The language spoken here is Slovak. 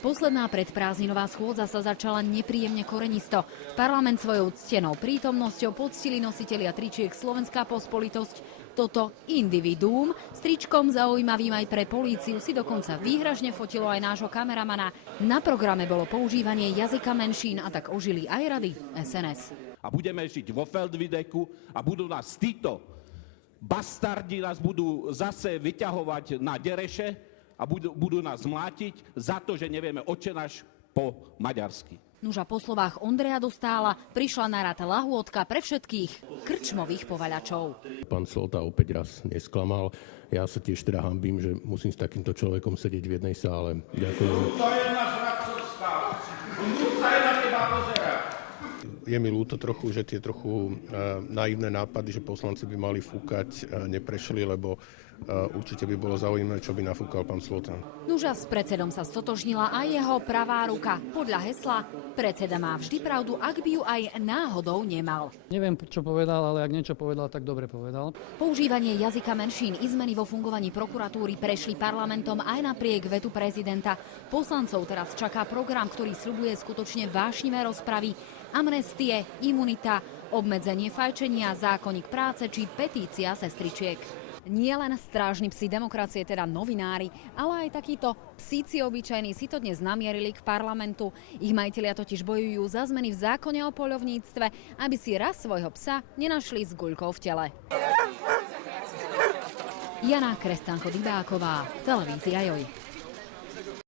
Posledná predprázdninová schôdza sa začala nepríjemne korenisto. Parlament svojou ctenou prítomnosťou poctili nositelia tričiek Slovenská pospolitosť. Toto individuum s tričkom zaujímavým aj pre políciu si dokonca výhražne fotilo aj nášho kameramana. Na programe bolo používanie jazyka menšín a tak ožili aj rady SNS. A budeme žiť vo Feldvideku a budú nás títo bastardi budú zase vyťahovať na dereše a budú nás mlátiť za to, že nevieme Otčenáš po maďarsky. Nuža po slovách Ondreja Dostála prišla na rad lahôdka pre všetkých krčmových povaľačov. Pán Slota opäť raz nesklamal. Ja sa tiež teda hanbím, že musím s takýmto človekom sedieť v jednej sále. Ďakujem. To je náš Rakcovská. Musí na teba pozerať. Je mi ľúto trochu, že tie trochu naivné nápady, že poslanci by mali fúkať, neprešli, lebo určite by bolo zaujímavé, čo by nafúkal pán Slota. Nuža s predsedom sa stotožnila aj jeho pravá ruka. Podľa hesla, predseda má vždy pravdu, ak by ju aj náhodou nemal. Neviem, čo povedal, ale ak niečo povedal, tak dobre povedal. Používanie jazyka menšín i zmeny vo fungovaní prokuratúry prešli parlamentom aj napriek vetu prezidenta. Poslancov teraz čaká program, ktorý sľubuje skutočne vášnivé rozpravy, amnestie, imunita, obmedzenie fajčenia, zákonník práce či petícia sestričiek. Nie len strážni psi demokracie, teda novinári, ale aj takíto psíci obyčajní si to dnes namierili k parlamentu. Ich majitelia totiž bojujú za zmeny v zákone o poľovníctve, aby si raz svojho psa nenašli s guľkou v tele. Jana Kresťanko-Dybáková, televízia Joj.